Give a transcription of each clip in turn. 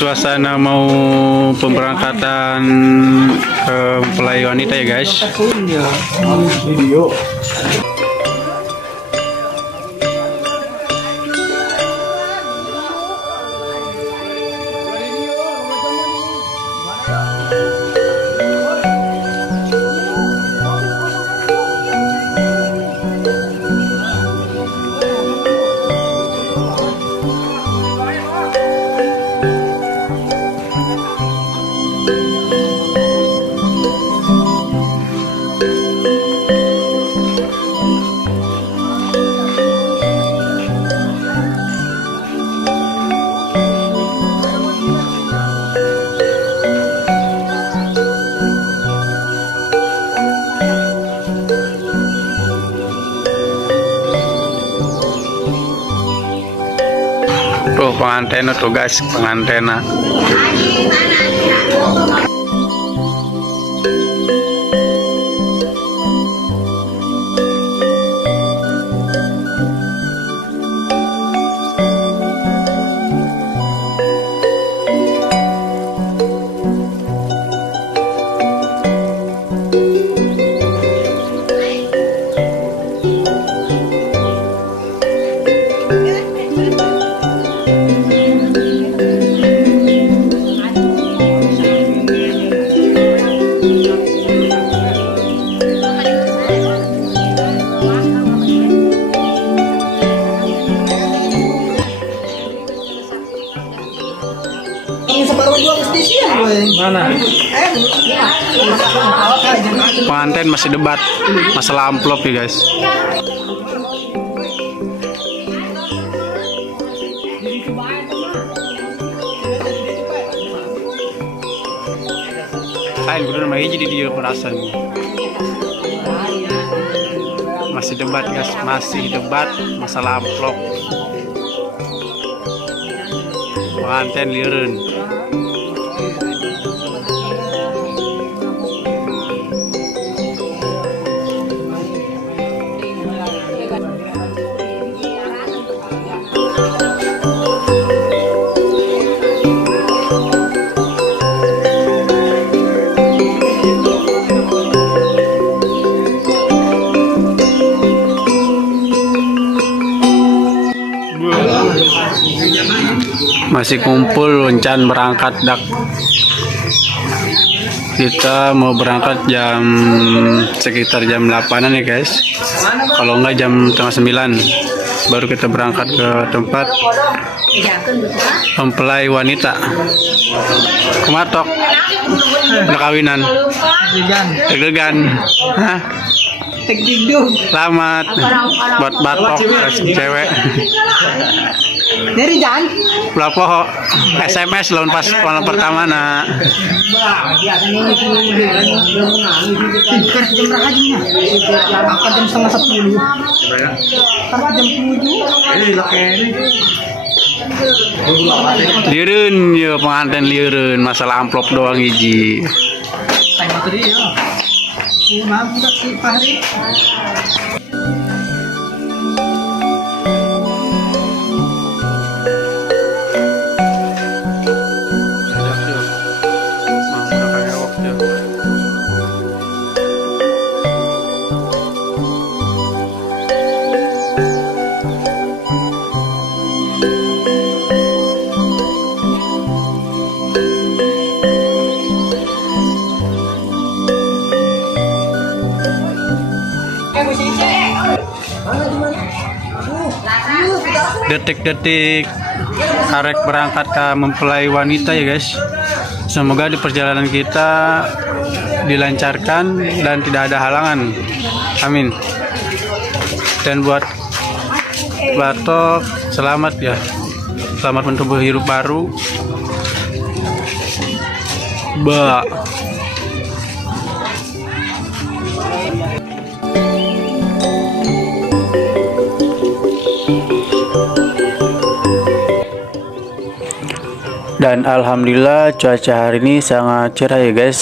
suasana mau pemberangkatan ke mempelai wanita ya guys. Video. Tuh pengantin tuh guys, pengantin. Mana? Pengantin masih debat masalah amplop ya guys. Lain udah namanya jadi dia perasan. Masih debat guys, masih debat masalah amplop. Pengantin liureun. Masih kumpul rencan berangkat dak. Kita mau berangkat sekitar jam 8-an ya guys. Kalau enggak jam setengah 9 baru kita berangkat ke tempat mempelai wanita. Kematok udah kawinan. Deg-degan. Hah? Selamat buat batok cewek. Dari Jan. Berapa SMS lawan pas malam pertama nak. Jam setengah 10. Jam 7. Liureun ya pengantin liureun masalah amplop doang hiji. Maaf udah Fahri. Detik-detik arek berangkat ke mempelai wanita ya guys. Semoga di perjalanan kita dilancarkan dan tidak ada halangan. Amin. Dan buat batok selamat ya. Selamat mencoba hidup baru. Dan alhamdulillah cuaca hari ini sangat cerah ya guys.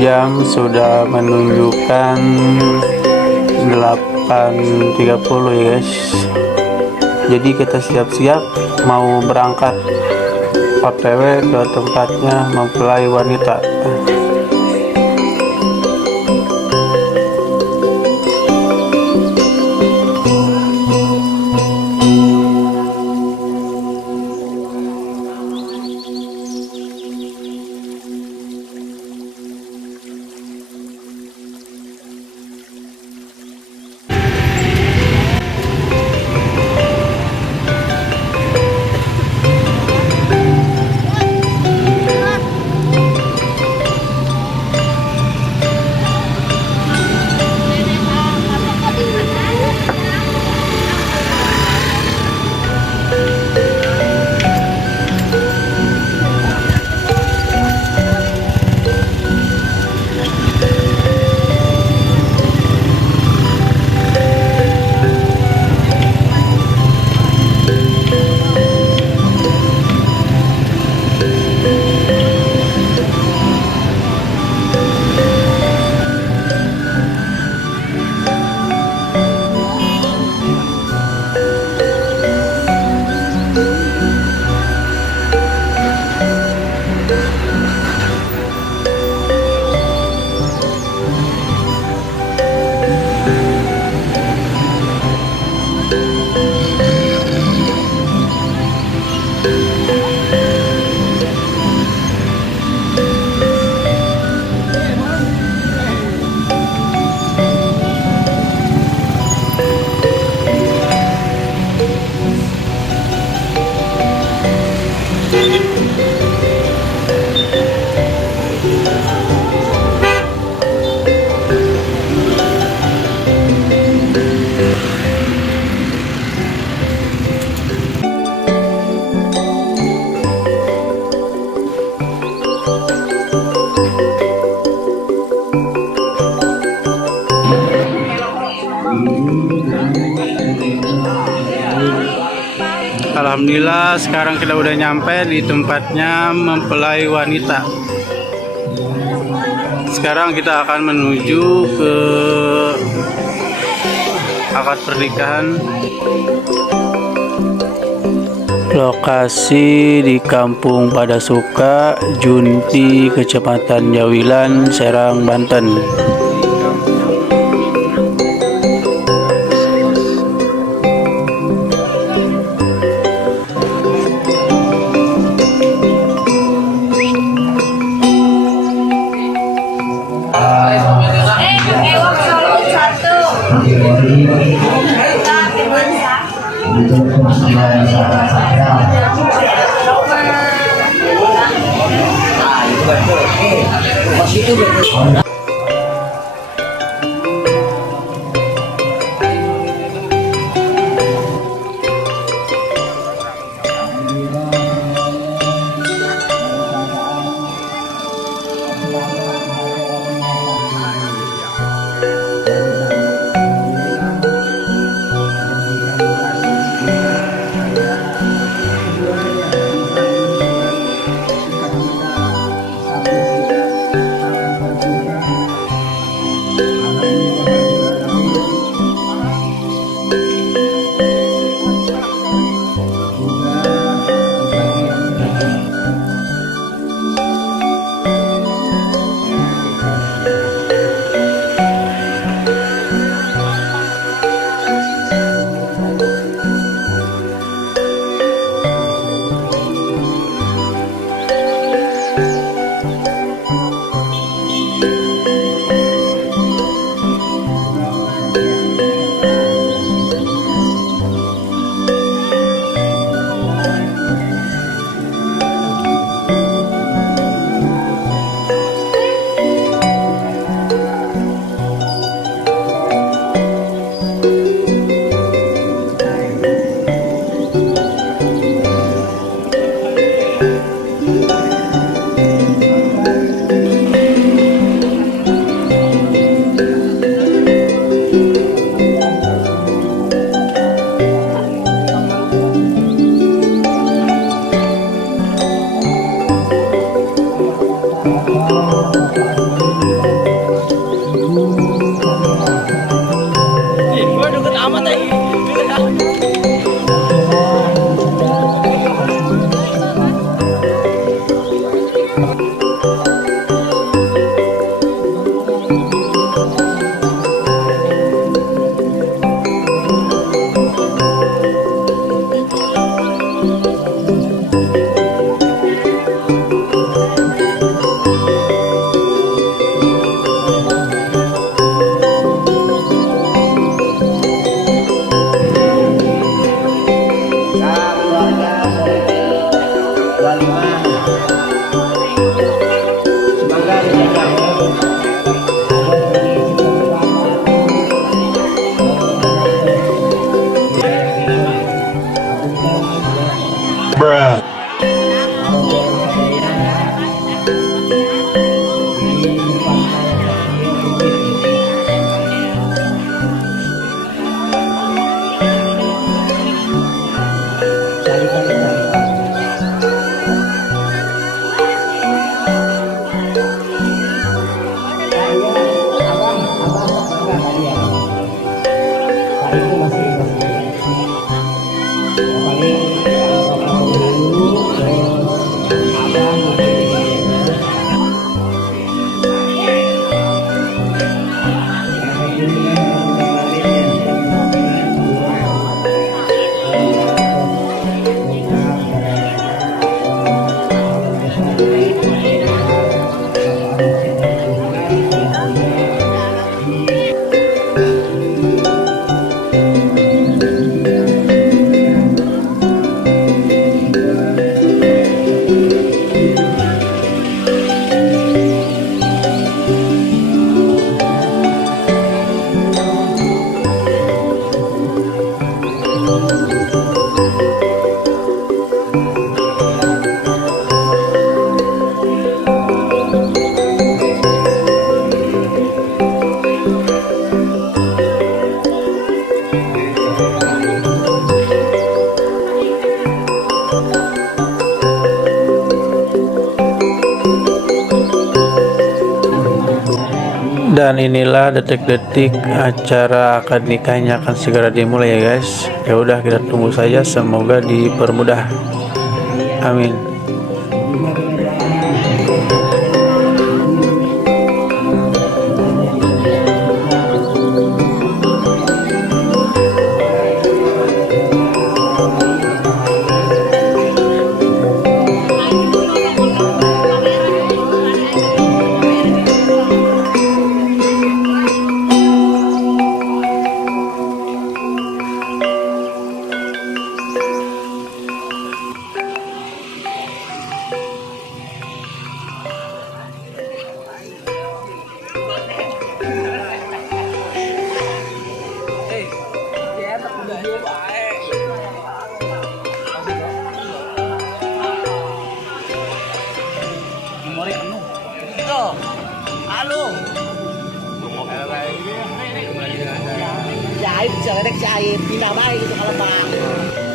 Jam sudah menunjukkan 8.30 ya guys. Jadi kita siap-siap mau berangkat OTW ke tempatnya mempelai wanita. Alhamdulillah sekarang kita udah nyampe di tempatnya mempelai wanita. Sekarang kita akan menuju ke akad pernikahan. Lokasi di Kampung Padasuka, Junti, Kecamatan Jawilan, Serang, Banten. Dan inilah detik-detik acara akad nikahnya akan segera dimulai ya guys. Ya udah kita tunggu saja, semoga dipermudah. Amin. Jahit, jangan naik jahit, pindah baik gitu kalau bang.